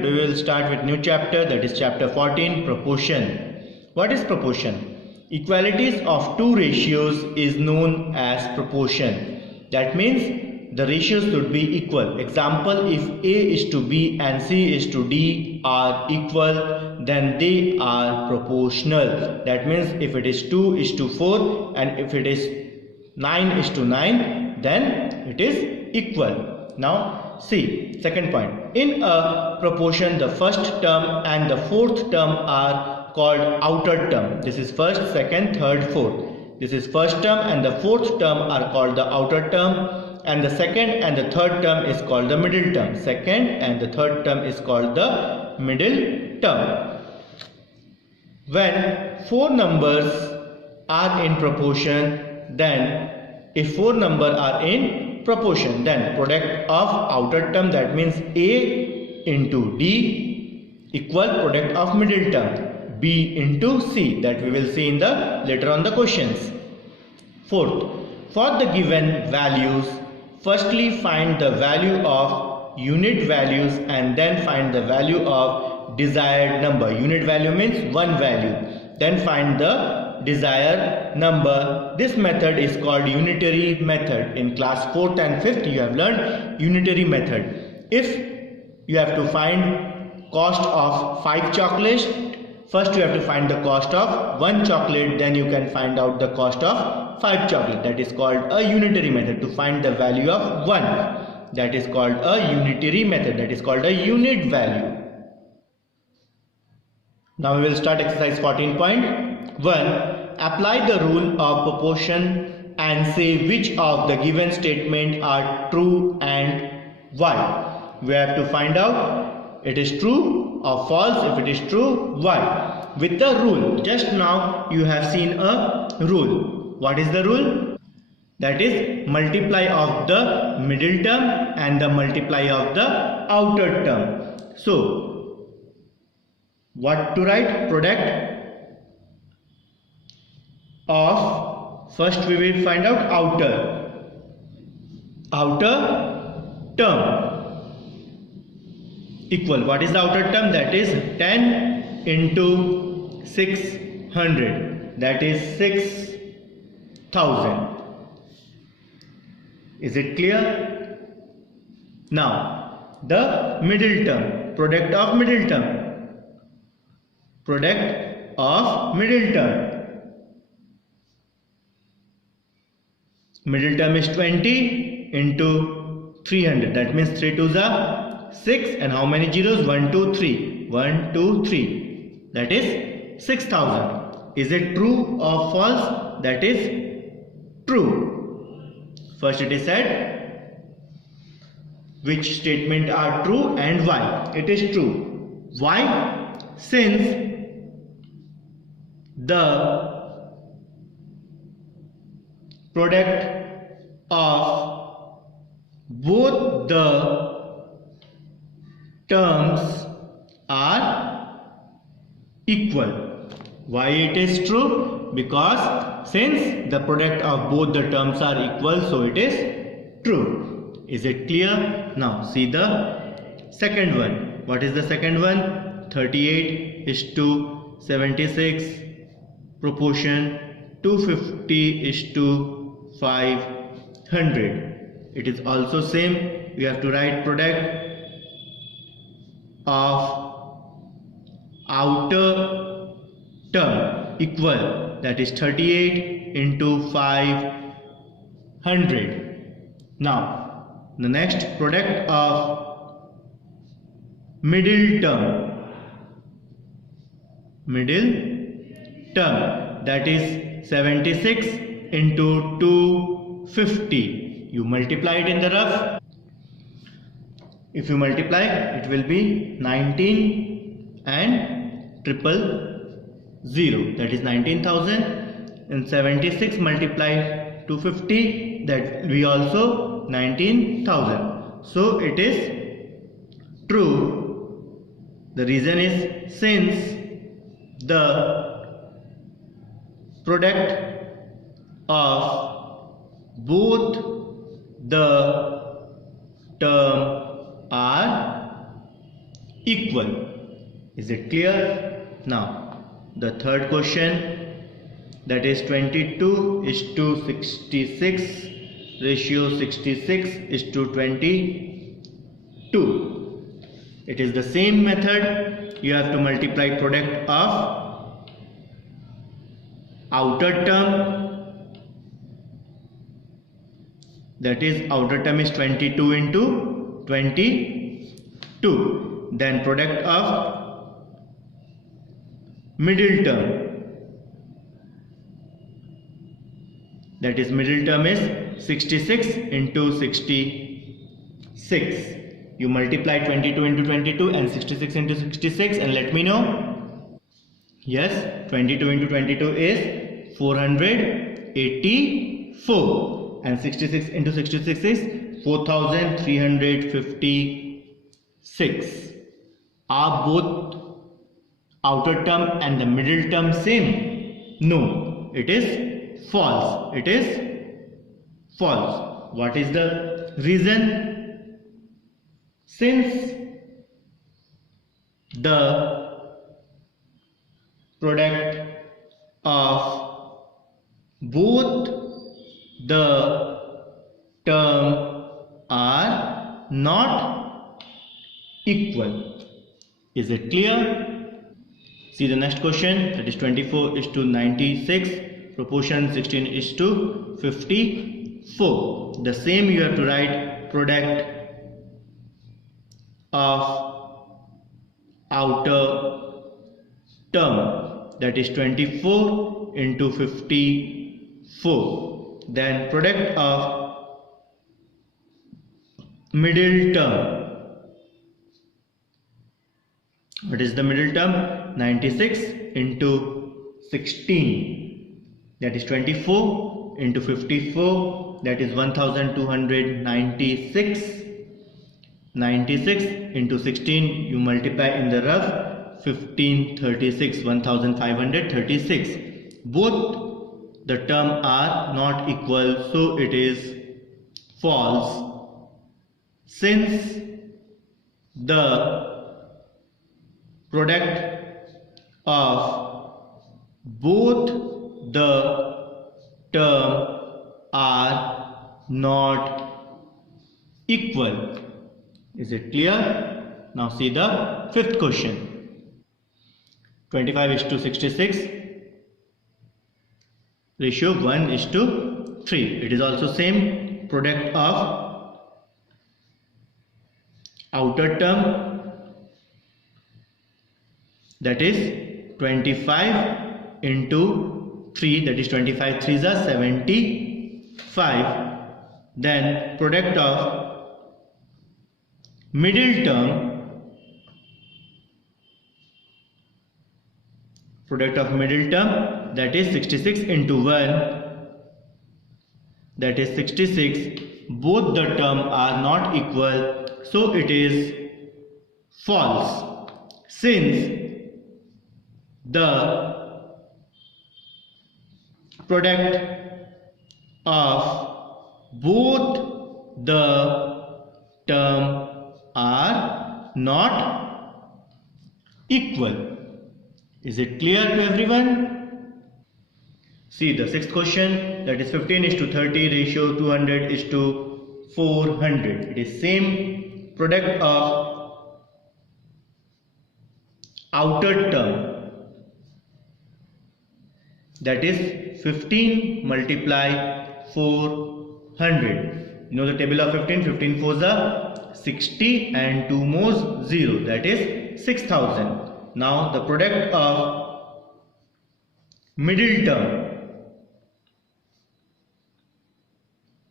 Today we will start with new chapter, that is chapter 14, proportion. What is proportion? Equalities of two ratios is known as proportion. That means the ratios should be equal. Example, if A is to B and C is to D are equal, then they are proportional. That means if it is 2 is to 4 and if it is 9 is to 9, then it is equal. Now see, second point. In a proportion, the first term and the fourth term are called outer term. This is first, second, third, fourth. This is first term and the fourth term are called the outer term, and the second and the third term is called the middle term. Second and the third term is called the middle term. When four numbers are in proportion, then if four numbers are in proportion, then product of outer term, that means A into D, equal product of middle term B into C, that we will see in the later on the questions. Fourth, for the given values, firstly find the value of unit values and then find the value of desired number. Unit value means one value. Then find the desired number. This method is called unitary method. In class 4th and 5th you have learned unitary method. If you have to find cost of 5 chocolates, first you have to find the cost of 1 chocolate, then you can find out the cost of 5 chocolate. That is called a unitary method. To find the value of 1, that is called a unitary method. That is called a unit value. Now we will start exercise 14.1. Apply the rule of proportion and say which of the given statement are true and why. We have to find out it is true or false. If it is true, why? With the rule, just now you have seen a rule. What is the rule? That is multiply of the middle term and the multiply of the outer term. So what to write? Product of, first we will find out outer term equal. What is the outer term? That is 10 into 600, that is 6000. Is it clear? Now the middle term, product of middle term, product of middle term. Middle term is 20 into 300, that means 3 2s are 6, and how many zeros? 1 2 3, 1 2 3, that is 6000. Is it true or false? That is true. First it is said which statement are true and why. It is true. Why? Since the product of both the terms are equal. Why it is true? Because since the product of both the terms are equal, so it is true. Is it clear? Now see the second one. What is the second one? 38 is to 76, proportion 250 is to 500. It is also same. We have to write product of outer term equal, that is 38 into 500. Now the next product of middle term, that is 76 into 250. You multiply it in the rough. If you multiply, it will be 19 and 000, that is 19,000, and 76 multiplied 250, that we also 19,000. So it is true. The reason is since the product of both the term are equal. Is it clear? Now the third question, that is 22 is to 66, ratio 66 is to 22. It is the same method. You have to multiply product of outer term, that is outer term is 22 into 22, then product of middle term, that is middle term is 66 into 66. You multiply 22 into 22 and 66 into 66 and let me know. Yes, 22 into 22 is 484 and 66 into 66 is 4356. Are both outer term and the middle term same? No, it is false. It is false. What is the reason? Since the product of both the term are not equal. Is it clear? See the next question, that is 24 is to 96, proportion 16 is to 54. The same you have to write product of outer term, that is 24 into 54, then product of middle term. What is the middle term? 96 into 16, that is 24 into 54, that is 1296. 96 into 16 you multiply in the rough, 1536, 1536. Both the term are not equal, so it is false. Since the product of both the term are not equal. Is it clear? Now see the fifth question. 25 is to 66, ratio 1 is to 3. It is also same, product of outer term, that is 25 into 3, that is 25 3s are 75. Then product of middle term, product of middle term, that is 66 into 1, that is 66. Both the term are not equal, so it is false. Since the product of both the term are not equal. Is it clear to everyone? See the sixth question, that is 15 is to 30, ratio 200 is to 400. It is same, product of outer term, that is 15 multiply 400. You know the table of 15, 15 4s are 60 and 2 more 0, that is 6000. Now the product of middle term,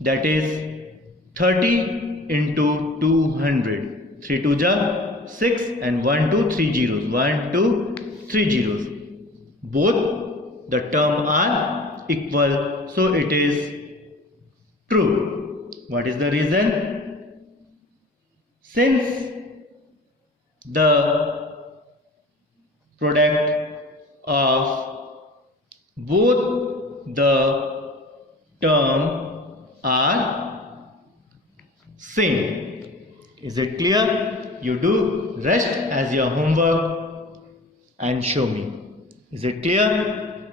that is 30 into 200. 3 2s are 6 and 1 2 3 zeros. 1 2 3 zeros. Both the term are equal, so it is true. What is the reason? Since the product of both the term are same. Is it clear? You do rest as your homework and show me. Is it clear?